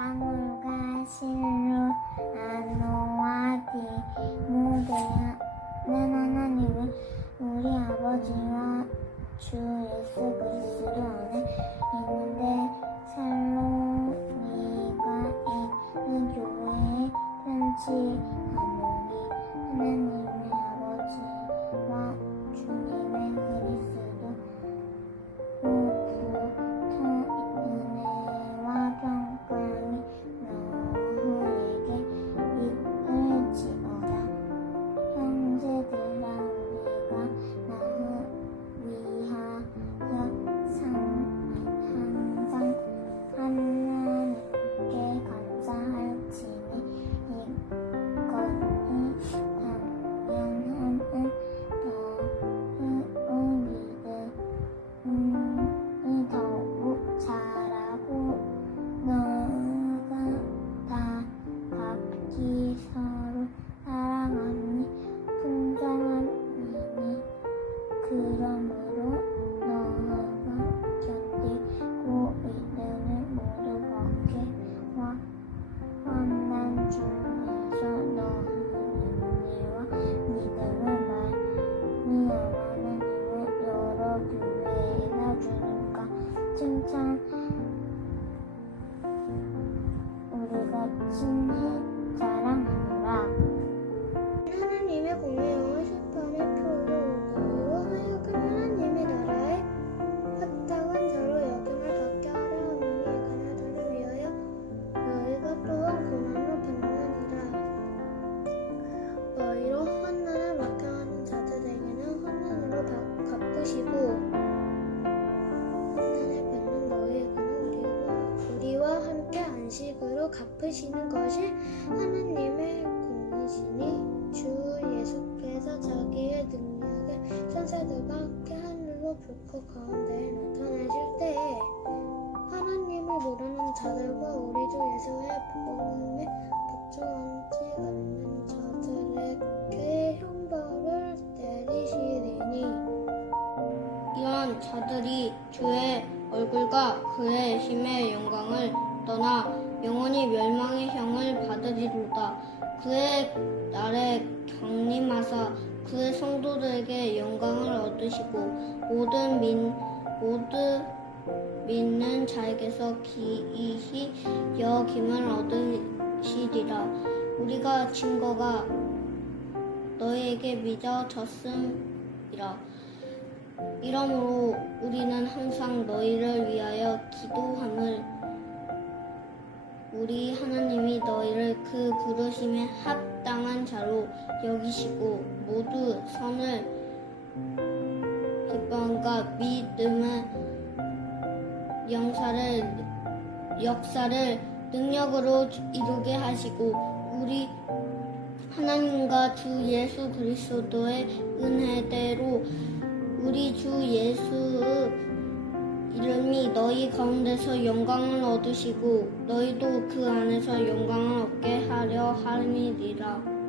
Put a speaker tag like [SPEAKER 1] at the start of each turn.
[SPEAKER 1] 방울과 실로 아노와 디모데는 하나님은 우리 아버지와 주 예수 그리스도 안에 있는데 살로니가 있는 교회에 편지 그러므로 너가 견디고 믿음을 모두 받게 와 환난 중에서 너희 은혜와 믿음을 많이 하나님을 여러 교회에다 주니까 칭찬
[SPEAKER 2] 갚으시는 것이 하나님의 공이시니 주 예수께서 자기의 능력의 천사들과 함께 하늘로 불꽃 가운데 나타나실 때에 하나님을 모르는 자들과 우리 주 예수의 복음에 붙여앉지 않는 자들에게 형벌을 내리시리니.
[SPEAKER 3] 이런 자들이 주의 얼굴과 그의 힘의 영광을 떠나 영원히 멸망의 형을 받으리로다. 그의 날에 강림하사 그의 성도들에게 영광을 얻으시고 모든 민 모두 믿는 자에게서 기이히 여김을 얻으시리라. 우리가 증거가 너희에게 믿어졌음이라. 이러므로 우리는 항상 너희를 위하여 기도함을 우리 하나님이 너희를 그 부르심에 합당한 자로 여기시고 모두 선을 기쁨과 믿음의 영사를 역사를 능력으로 이루게 하시고 우리 하나님과 주 예수 그리스도의 은혜대로 우리 주 예수의 너희 가운데서 영광을 얻으시고 너희도 그 안에서 영광을 얻게 하려 함이니라.